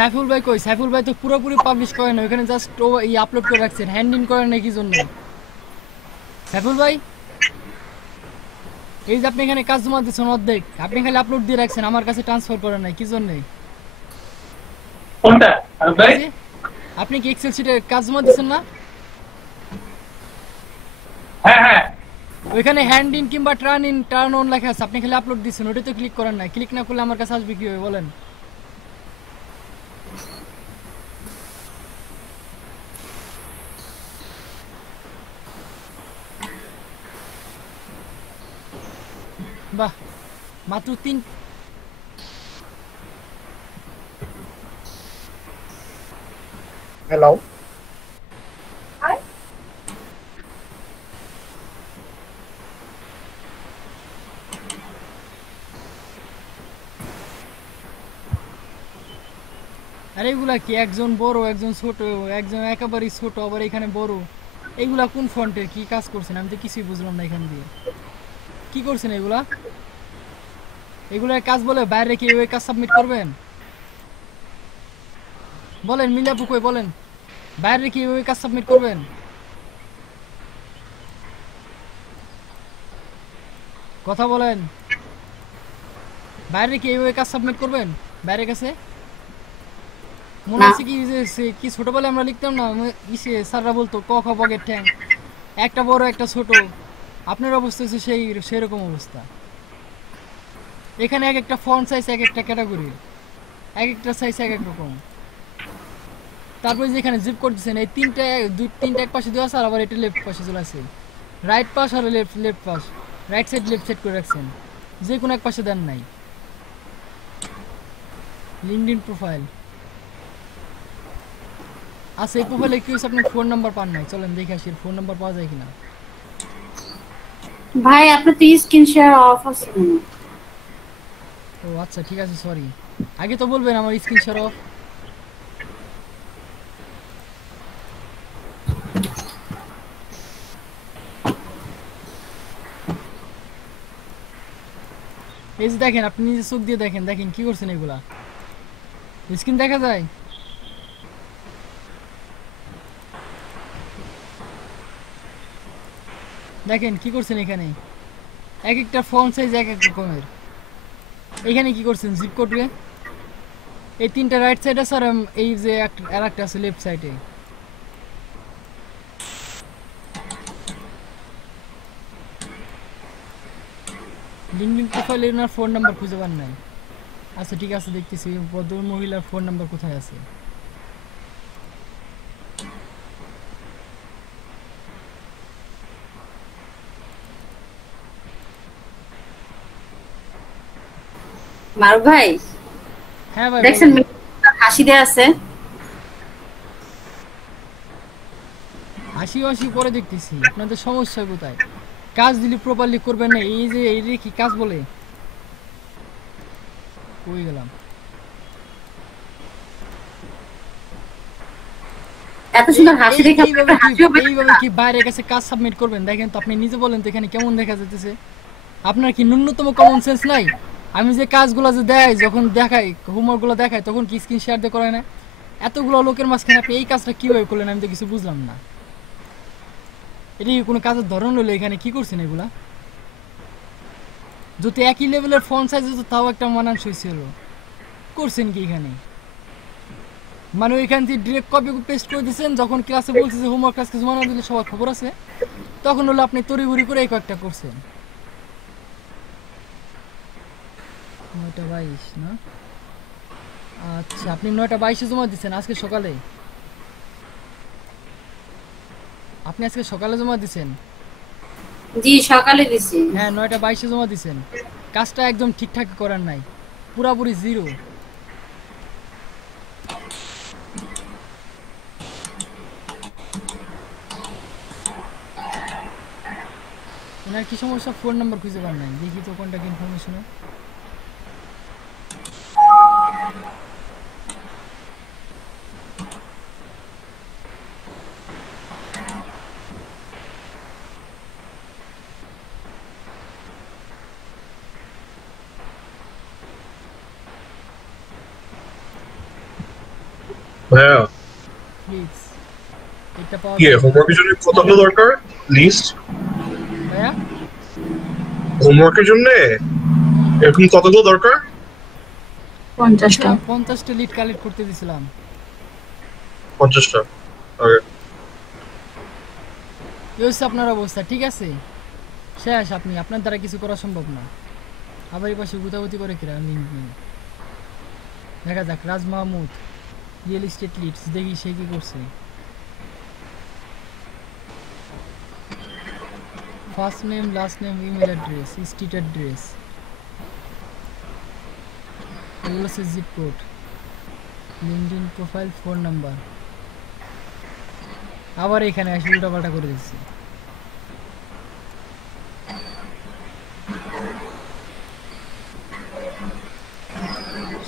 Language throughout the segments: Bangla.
সাইফুল ভাই কই? সাইফুল ভাই তো পুরোপুরি পাবলিশ করেন না, ওখানে জাস্ট ও এই আপলোড করে রাখছেন, হ্যান্ড ইন করেন না কি জন্য? সাইফুল ভাই, এই যে আপনি এখানে কাজ জমা দিচ্ছেন অর্ধেক, আপনি খালি আপলোড দিয়ে রাখছেন, আমার কাছে ট্রান্সফার করেন নাই কি জন্যে? কোনটা ভাই? এই যে আপনি কি এক্সেল শিটে কাজ জমা দিচ্ছেন না? হ্যাঁ হ্যাঁ, ওইখানে হ্যান্ড ইন কিংবা টার্ন অন লেখা আছে, আপনি খালি আপলোড দিচ্ছেন, ওটা তো ক্লিক করেন না। ক্লিক না করলে আমার কাছে আসবে কীভাবে বলেন? বাহ, মাত্র 3। হ্যালো। আরে এগুলা কি? একজন বড়, একজন ছোট, একজন একেবারেই ছোট, আবার এখানে বড়। এইগুলা কোন ফন্টের কি কাজ করছেন? আমি তো কিছুই বুঝলাম না এখান দিয়ে। কি করছেন এগুলা? এগুলার কাজ বলে বাইরে কি ওই কাজ সাবমিট করবেন? বলেন মিলাপু কই, বলেন বাইরে কি ওই কাজ সাবমিট করবেন? কথা বলেন, বাইরে কি ওই কাজ সাবমিট করবেন বাইরের কাছে? মনে আছে কি যে কি ছোটবেলায় আমরা লিখতাম না, ইসে স্যাররা বলতো ক খ বগের ঠ্যাং, একটা বড় একটা ছোট। আপনার অবস্থা হচ্ছে সেরকম অবস্থা। এখানে এক একটা ফন্ট সাইজ এক একটা ক্যাটাগরি, এক একটা সাইজ এক এক রকম। তারপরে যেখানে জিপ করতেছেন এই তিনটা এক পাশে দেওয়া আছে, আর আবার এটা লেফট পাশে চলে আছে। রাইট পাশ আর লেফট পাশ, রাইট সাইড লেফট সাইড করে রাখছেন, যে কোনো এক পাশে দেন নাই। লিঙ্কডইন প্রোফাইল আচ্ছা, এই প্রোফাইলে কি হচ্ছে? আপনার ফোন নাম্বার পান নাই, চলেন দেখে আসি ফোন নাম্বার পাওয়া যায় কিনা। ভাই আপনার তো স্ক্রিন শেয়ার অফ আছে কেন? ও আচ্ছা ঠিক আছে, সরি। আগে তো বলবেন আমার স্ক্রিন শেয়ার অফ। এই যে দেখেন, আপনি নিজে চোখ দিয়ে দেখেন, দেখেন কি করছেন এগুলা। স্ক্রিন দেখা যায়? দেখেন কি করছেন এখানে, এক একটা ফন্ট সাইজ এক এক রকমের। এখানে কি করছেন? জিপ কোডে এই তিনটা রাইট সাইড আছে, আর এই যে আর একটা আছে লেফট সাইডে। লিঙ্কডইন প্রোফাইলে ওনার ফোন নাম্বার খুঁজে পান নাই? আচ্ছা ঠিক আছে, দেখতেছি ভদ্র মহিলার ফোন নাম্বার কোথায় আছে। মারুফ ভাই হ্যাঁ ভাই দেখছেন বলেন। হাসি দেয়া আছে। হাসি হাসি পরে দেখতেছি, আপনাদের সমস্যা কোথায়? কাজ দিলে প্রপারলি করবেন না, এই যে এই কি কাজ বলে? কই গেলাম? এত সুন্দর হাসি দেখে এইভাবে কি হাসিও পেতে এইভাবে কি বাইরের কাছে কাজ সাবমিট করবেন? দেখেন তো, আপনি নিজে বলেন তো এখানে কেমন দেখা যাচ্ছে? আপনার কি ন্যূনতম কমন সেন্স নাই? আমি যে কাজগুলো যে দেয়, যখন দেখাই হোমওয়ার্কগুলো দেখাই, তখন কি স্ক্রিন শেয়ার দিয়ে করে না? এতগুলো লোকের মাঝখানে আপনি এই কাজটা কীভাবে করলেন? আমি তো কিছু বুঝলাম না। এটা কি কোনো কাজের ধরন হলো? এখানে কি করছেন এগুলা? যদি একই লেভেলের ফন্ট সাইজ হতো তাও একটা মানানসই ছিল, করছেন কি এখানে? মানে ওইখান থেকে ডিরেক্ট কপি পেস্ট করে দিচ্ছেন, যখন ক্লাসে বলছে যে হোমওয়ার্ক ক্লাস কিছু মানা দিলে সবার খবর আছে, তখন হলো আপনি তড়িঘড়ি করে এই কয়েকটা করছেন। 9:22 না? আচ্ছা, আপনি 9:22 জমা দিচ্ছেন আজকে সকালে? আপনি আজকে সকালে জমা দিচ্ছেন? জি সকালে দিছি। হ্যাঁ, 9:22 জমা দিচ্ছেন। কাজটা একদম ঠিকঠাক করার নাই, পুরাপুরি জিরো। এনার কি সমস্যা? ফোন নাম্বার খুঁজে পান নাই? দেখি তো কন্ট্যাক্ট ইনফরমেশনে। ভাইয়া প্লিজ এটা পাওয়া কি যাবে না। হোমওয়ার্কের জন্য কতগুলো দরকার লিস্ট? ভাইয়া হোমওয়ার্কের জন্য এরকম কতগুলো দরকার? 50টা। 50টা লিড কালেক্ট করতে দিছিলাম। 50টা। ওকে। এই হচ্ছে আপনার অবস্থা, ঠিক আছে? শেষ, আপনি আপনার দ্বারা কিছু করা সম্ভব না। আবার এই পাশে গুতাগুতি করে কিরা লিঙ্ক নিয়ে। দেখা যাক Raj Mahmud real estate leads, দেখি সে কি করছে। First name, last name, email address, street address, এগুলো হচ্ছে zip code, LinkedIn profile, phone number. আবার এখানে এসে উল্টাপাল্টা করে দিচ্ছে।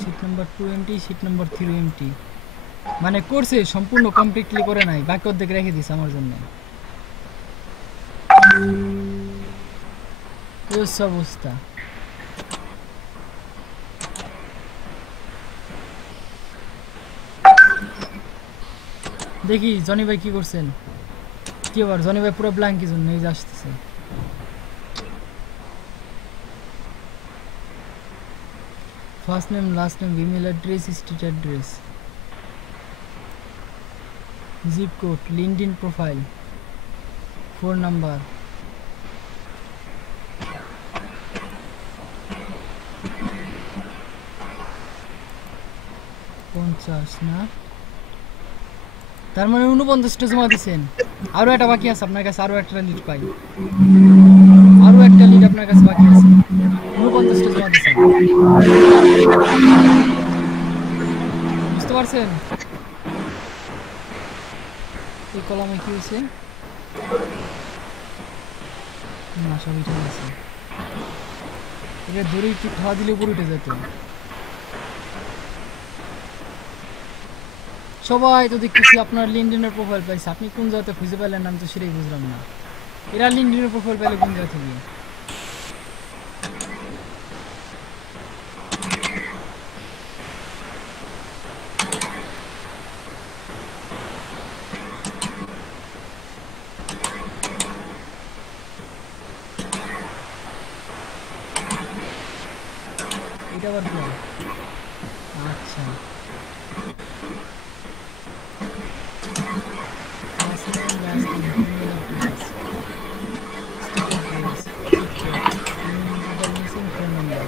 Sheet number 2 empty, sheet number 3 empty. মানে করছে সম্পূর্ণ কমপ্লিটলি করে নাই, বাকি অর্ধেক রেখে দিছে আমার জন্য। এই হচ্ছে অবস্থা। দেখি জনি ভাই কি করছেন। কি আবার জনি ভাই পুরো ব্ল্যাঙ্ক কি জন্য এই যে আসতেছে। First name, last name, email address, street address, zip code, LinkedIn profile, phone number. পঞ্চাশ না, তার মানে 49টা জমা দিচ্ছেন। আরো একটা বাকি আছে আপনার কাছে, আরো একটা লিড পাই, আরো একটা লিড আপনার কাছে বাকি আছে। 49টা জমা দিচ্ছেন, বুঝতে পারছেন? এই কলামে কি হয়েছে না, সবই ঠিক আছে। এটা ধরে একটু খাওয়া দিলে উপরে উঠে যেত। সবাই তো দেখতেছি আপনার লিঙ্কডিনের প্রোফাইল পাইছে, আপনি কোন জায়গাতে খুঁজে পেলেন আমি তো সেটাই বুঝলাম না। এরা লিঙ্কডিনের প্রোফাইল পেলে কোন জায়গা থেকে? এটা আবার কি? আচ্ছা, last name, last name, email address, state address, zip code, the missing phone number।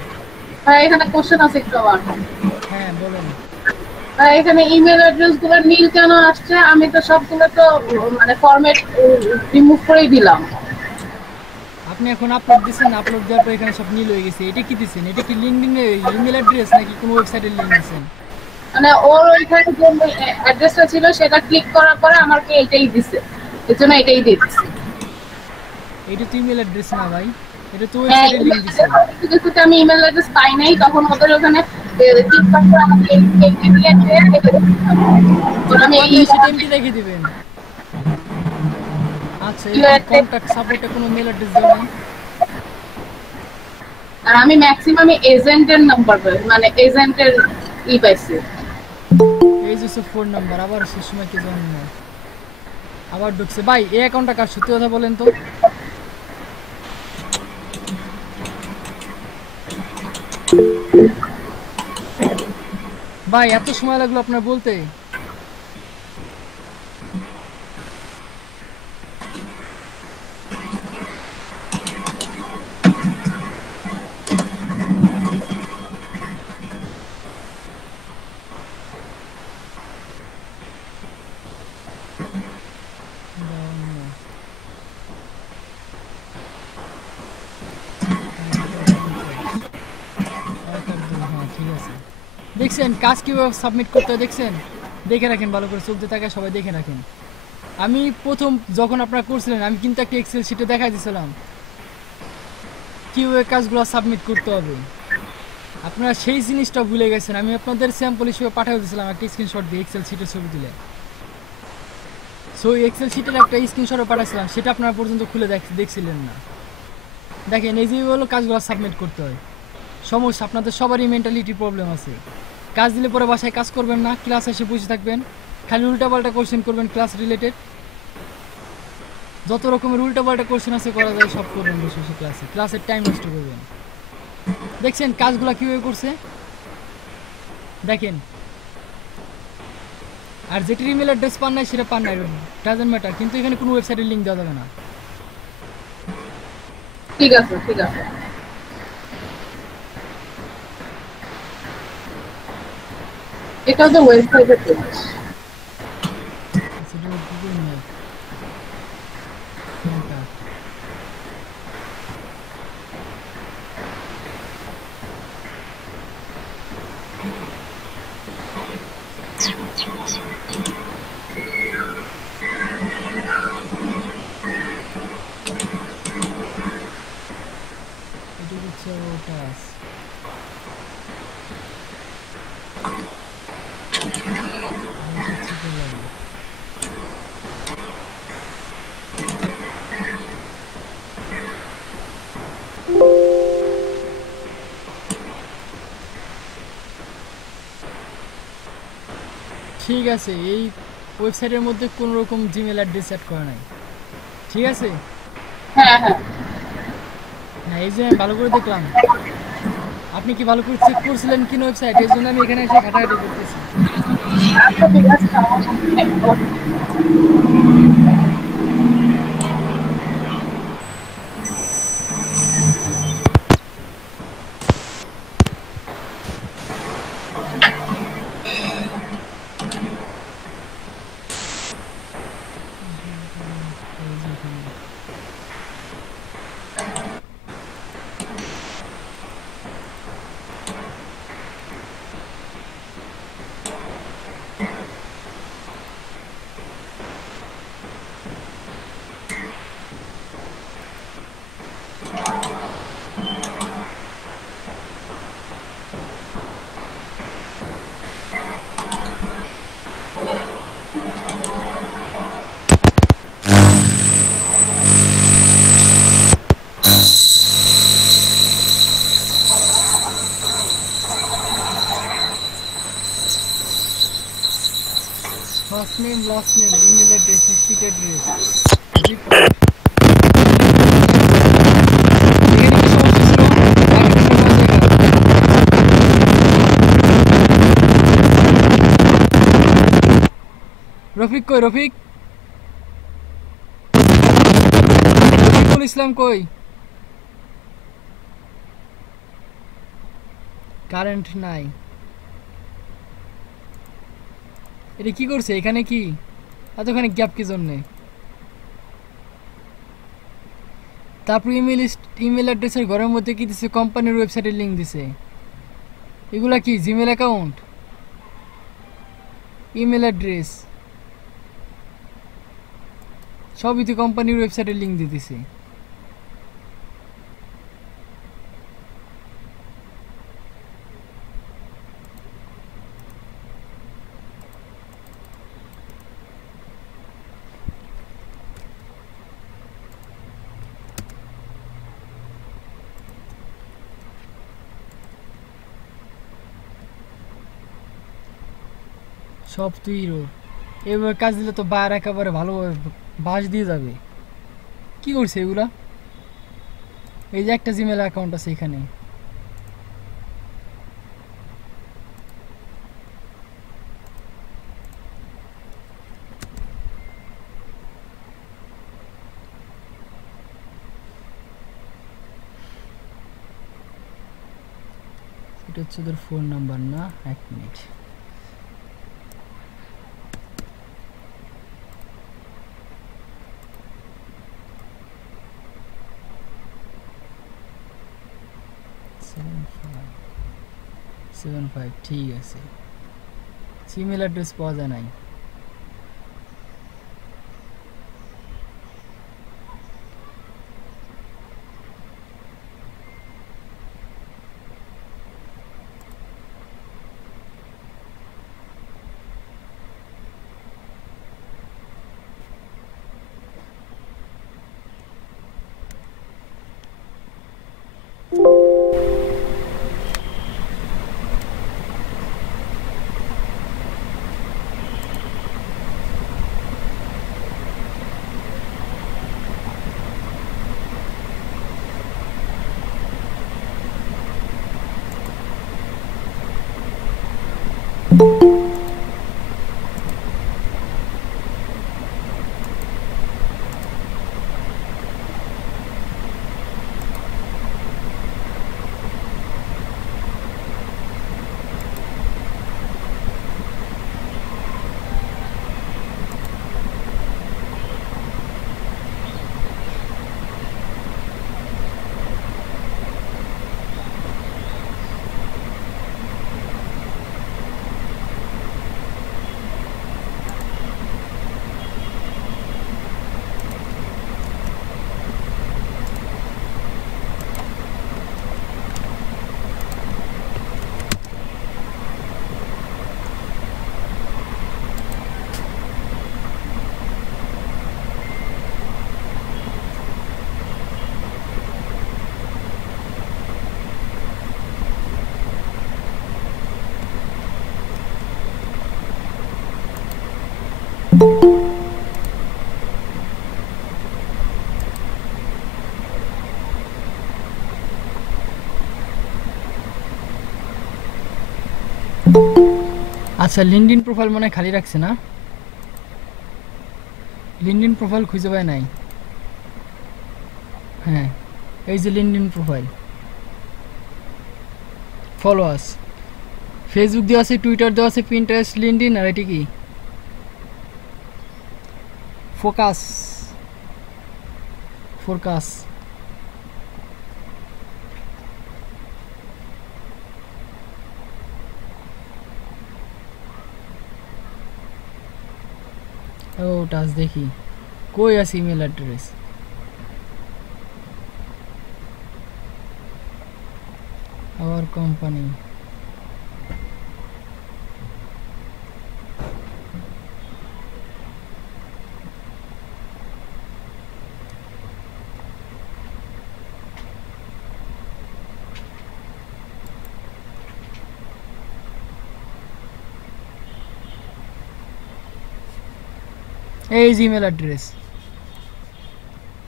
ভাই এখানে কোশ্চেন আছে একটু আমার। হ্যাঁ বলেন। ভাই এখানে ইমেল অ্যাড্রেস গুলো নীল কেন আসছে? আমি তো সবগুলো তো মানে ফরম্যাট রিমুভ করেই দিলাম। আপনি এখন আপলোড দিচ্ছেন, আপলোড দেওয়ার পর এখানে সব নীল হয়ে গেছে। এটা কি দিচ্ছেন? এটা কি লিঙ্কডিনে ইমেল অ্যাড্রেস নাকি কোনো ওয়েবসাইটের লিঙ্ক দিচ্ছেন? মানে ওর ওইখানে যে অ্যাড্রেসটা ছিল সেটা ক্লিক করার পরে আমাকে এটাই দিছে, এর জন্য এটাই দিচ্ছি। এটা তো ইমেল অ্যাড্রেস না ভাই, এটা তো হ্যাঁ, ওয়েবসাইটের লিঙ্ক দিচ্ছেন। কিছুতে আমি ইমেল অ্যাড্রেস পাই নাই, তখন ওদের ওখানে ক্লিক করার পর আমাকে এইটা দিয়ে আমি এই সেটা এমটি রেখে দিবেন। আচ্ছা, এই কন্টাক্ট সাপোর্টে কোনো মেল অ্যাড্রেস দেওয়া নাই? আর আমি ম্যাক্সিমাম এজেন্টের নাম্বার পাই, মানে এজেন্টের পাইছি। এই যে ফোন নাম্বার, আবার সে সময় কি জন্য আবার ঢুকছে। ভাই এই অ্যাকাউন্টটা কার? সত্যি কথা বলেন তো। ভাই এত সময় লাগলো আপনার বলতে? হ্যাঁ ঠিক আছে। দেখছেন কাজ কীভাবে সাবমিট করতে হয়? দেখছেন? দেখে রাখেন ভালো করে, চোখ দিয়ে তাকায় সবাই দেখে রাখেন। আমি প্রথম যখন আপনারা করছিলেন আমি কিন্তু একটা এক্সেল শিটে দেখাই দিয়েছিলাম কীভাবে কাজগুলো সাবমিট করতে হবে। আপনারা সেই জিনিসটা ভুলে গেছেন। আমি আপনাদের স্যাম্পল হিসেবে পাঠিয়ে দিয়েছিলাম একটা স্ক্রিনশট দিয়ে, এক্সেল শিটের ছবি তুলে। সো এক্সেল শিটের একটা স্ক্রিনশটও পাঠাচ্ছিলাম, সেটা আপনারা পর্যন্ত খুলে দেখছিলেন না। দেখেন এই যে হলো কাজগুলো সাবমিট করতে হয়। সমস্যা আপনাদের সবারই মেন্টালিটি প্রবলেম আছে। কাজ দিলে পরে বাসায় কাজ করবেন না, ক্লাস এসে বসে থাকবেন, খালি উল্টাপাল্টা কোশ্চেন করবেন ক্লাস রিলেটেড। যত রকমের উল্টাপাল্টা কোশ্চেন আছে করা যায় সব করবেন বসে বসে ক্লাসে, ক্লাসের টাইম নষ্ট করবেন। দেখছেন কাজগুলো কীভাবে করছে দেখেন। আর যেটির ইমেল অ্যাড্রেস পান নাই সেটা পান নাই, ডাজেন্ট ম্যাটার, কিন্তু এখানে কোনো ওয়েবসাইটের লিঙ্ক দেওয়া যাবে না। ঠিক আছে ঠিক আছে। এটা তো ওয়েবসাইটের পেজ। সেটা গুগল ম্যাপ কোনটা? এটা হচ্ছে ওটা ঠিক আছে। এই ওয়েবসাইটের মধ্যে কোনো রকম জিমেল অ্যাড্রেস সেট করা নাই, ঠিক আছে? হ্যাঁ হ্যাঁ না এই যে আমি ভালো করে দেখলাম, আপনি কি ভালো করে চেক করছিলেন কিনা ওয়েবসাইট, এই জন্য আমি এখানে এসে ঘাটাঘাটি করতেছি। আচ্ছা ঠিক আছে সমস্যা নেই। First name, last name, email address, street address. এখানে কি সমস্যা ছিল? আগে তো সব জায়গা। রফিক কই? রফিকুল ইসলাম কই? কারেন্ট নাই। এটা কি করছে এখানে? কি এতখানি গ্যাপ কি জন্যে? তারপর ইমেল অ্যাড্রেসের ঘরের মধ্যে কি দিছে? কোম্পানির ওয়েবসাইটের লিঙ্ক দিছে। এগুলা কি জিমেল অ্যাকাউন্ট, ইমেল অ্যাড্রেস সবই তো কোম্পানির ওয়েবসাইটের লিঙ্ক দিয়ে দিছে। সব তুই এভাবে কাজ দিলে তো বার একেবারে ভালোভাবে বাস দিয়ে যাবে। কি করছে এগুলা? এই যে একটা জিমেল অ্যাকাউন্ট আছে এখানে, এটা হচ্ছে ওদের ফোন নাম্বার না? এক মিনিট, সেভেন ফাইভ। ঠিক আছে, ইমেল অ্যাড্রেস পাওয়া যায় নাই। আচ্ছা লিঙ্কডইন প্রোফাইল মনে হয় খালি রাখছে না, লিঙ্কডইন প্রোফাইল খুঁজে পায় নাই। হ্যাঁ এই যে লিঙ্কডইন প্রোফাইল, ফলোয়ার্স, ফেসবুক দেওয়া আছে, টুইটার দেওয়া আছে, পিন্টারেস্ট, লিঙ্কডইন, আর এটি কি ফোকাস, ফোরকাস। ও টাচ দেখি কই আছে ইমেল অ্যাড্রেস, আওয়ার কোম্পানি, এই যে ইমেল অ্যাড্রেস।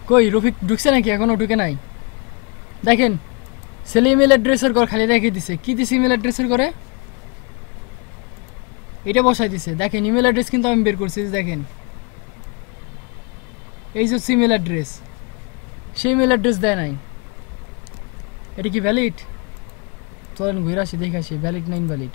কই রফিক ঢুকছে নাকি? এখনো ঢুকে নাই। দেখেন ছেলে ইমেল অ্যাড্রেসের ঘর খালি রেখে দিছে। কি দিছে ইমেল অ্যাড্রেসের ঘরে? এটা বসাই দিছে। দেখেন ইমেল অ্যাড্রেস কিন্তু আমি বের করছি, দেখেন এই যে ইমেল অ্যাড্রেস, সেই ইমেল অ্যাড্রেস দেয় নাই। এটা কি ভ্যালিড? চলেন ঘুরে আসি, দেখে আসি ভ্যালিড না ইনভ্যালিড।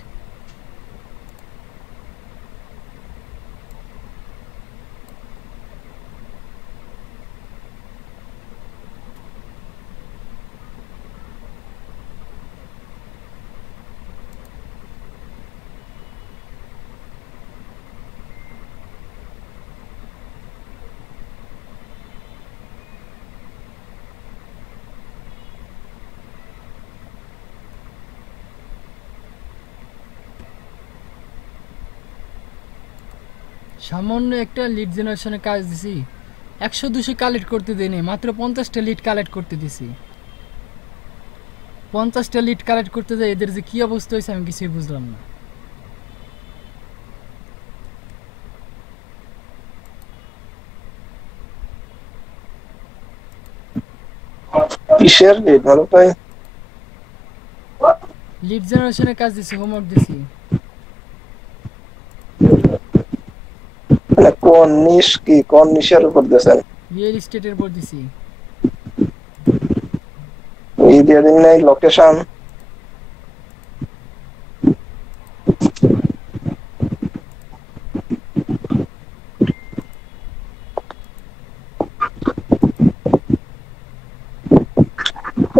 সামান্য একটা লিড জেনারেশনে কাজ দিছি, 100-200 কালেক্ট করতে দিইনি, মাত্র 50টা লিড কালেক্ট করতে দিছি। 50টা লিড কালেক্ট করতে যাই এদের যে কি অবস্থা হয়েছে আমি কিছুই বুঝলাম না। কিসের লিড ভালো ভাই? লিড জেনারেশনে কাজ দিছি, হোমওয়ার্ক দিছি। মানে কোন নিশ কি কোন নিশের উপর দিয়েছেন? রিয়েল এস্টেটের উপর দিছি। এই দিয়ে দিন নাই লোকেশন?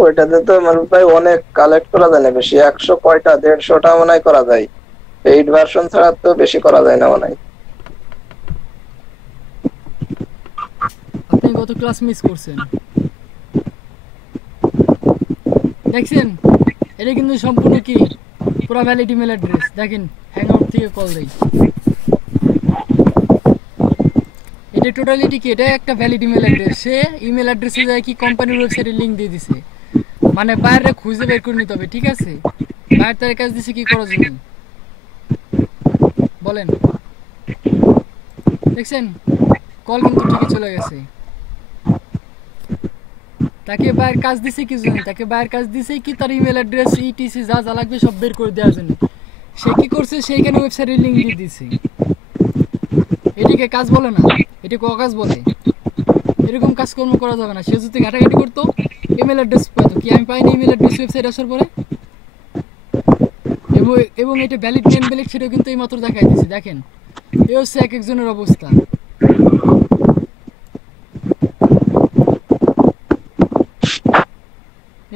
ওইটাতে তো মানে ভাই অনেক কালেক্ট করা যায় না বেশি, 100 কয়টা 150টা মনে হয় করা যায়। পেইড ভার্সন ছাড়া তো বেশি করা যায় না মনে হয়। আপনি গত ক্লাস মিস করছেন, দেখছেন? এটা কিন্তু সম্পূর্ণ কি পুরো ভ্যালিড ইমেল অ্যাড্রেস। দেখেন হ্যাংআউট থেকে কল দেই, এটা টোটালিটি কি? এটা একটা ভ্যালিড ইমেল অ্যাড্রেস। সে ইমেল অ্যাড্রেসে যায় কি কোম্পানির ওয়েবসাইটে লিংক দিয়ে দিছে, মানে বাইরে খুঁজে বের করে নিতে হবে, ঠিক আছে? বাইরে তার কাজ দিছে কি করার জন্য বলেন? দেখছেন কল কিন্তু ঠিকই চলে গেছে। তাকে বাইরের কাজ দিছে কি জন্য? তাকে বাইরের কাজ দিছে কি তার ইমেল অ্যাড্রেস ইটিসি যা যা লাগবে সব বের করে দেওয়ার জন্য। সে কি করছে? সেইখানে ওয়েবসাইটের লিংক দিয়ে দিছে। এটিকে কাজ বলে না, এটিকে অকাজ বলে। এরকম কাজকর্ম করা যাবে না। সে যদি ঘাটাঘাটি করতো ইমেল অ্যাড্রেস পাইতো, কি আমি পাইনি ইমেল অ্যাড্রেস ওয়েবসাইট আসার পরে? এবং এটা ভ্যালিড নেন ভ্যালিড সেটাও কিন্তু এই মাত্র দেখাই দিছে। দেখেন এই হচ্ছে এক একজনের অবস্থা।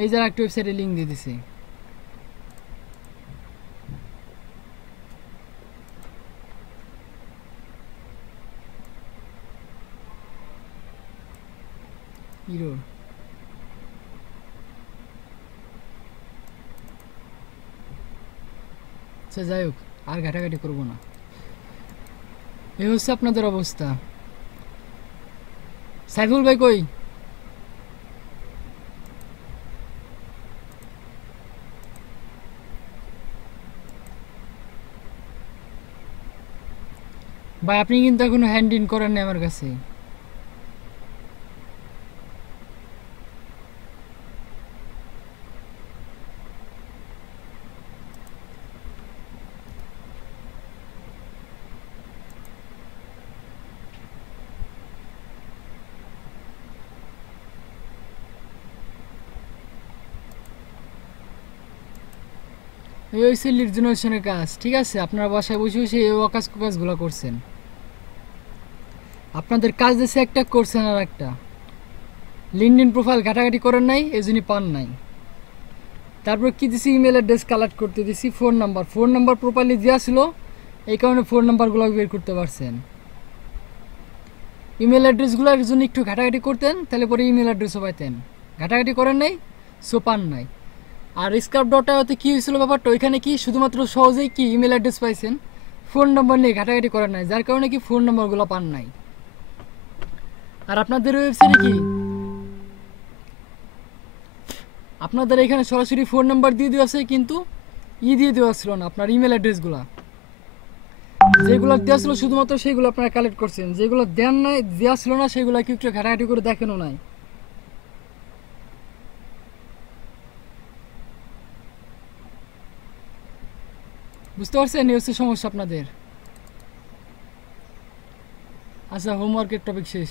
এই যারা একটা ওয়েবসাইটে লিংক দিয়ে দিছে। হিরো আচ্ছা যাই হোক, আর ঘাটাঘাটি করবো না। এই হচ্ছে আপনাদের অবস্থা। সাইফুল ভাই কই? ভাই আপনি কিন্তু এখনো হ্যান্ড ইন করেন না আমার কাছে। এই হচ্ছে লিড জেনারেশনের কাজ, ঠিক আছে? আপনারা বাসায় বসে বসে এই কাজগুলো করছেন। আপনাদের কাজ দিয়েছে একটা, করছেন আর একটা। লিঙ্কডইন প্রোফাইল ঘাটাঘাটি করেন নাই, এই জন্যই পান নাই। তারপর কি দিছি, ইমেল অ্যাড্রেস কালেক্ট করতে দিছি, ফোন নাম্বার প্রপারলি দেওয়া ছিল, এই কারণে ফোন নাম্বারগুলো বের করতে পারছেন। ইমেল অ্যাড্রেসগুলোর জন্য একটু ঘাটাঘাটি করতেন, তাহলে পরে ইমেল অ্যাড্রেসও পাইতেন। ঘাটাঘাটি করেন নাই, সো পান নাই। আর স্ক্রাপ ডটাতে কী হয়েছিল ব্যাপারটা, ওইখানে কি শুধুমাত্র সহজেই কি ইমেল অ্যাড্রেস পাইছেন, ফোন নাম্বার নিয়ে ঘাটাঘাটি করেন নাই, যার কারণে কি ফোন নাম্বারগুলো পান নাই। আর আপনাদের ওয়েবসাইটে কি আপনাদের এখানে সরাসরি ফোন নাম্বার দিয়ে দেওয়া আছে, কিন্তু দিয়ে দেওয়া ছিল না আপনার ইমেল অ্যাড্রেসগুলো। যেগুলো দেওয়া ছিল শুধুমাত্র সেগুলো আপনারা কালেক্ট করছেন, যেগুলো দেন নাই, দেওয়া ছিল না, সেগুলো কি একটু ঘাটাঘাটি করে দেখেনও নাই। বুঝতে পারছেন? এই হচ্ছে সমস্যা আপনাদের। আচ্ছা, হোমওয়ার্কের টপিক শেষ।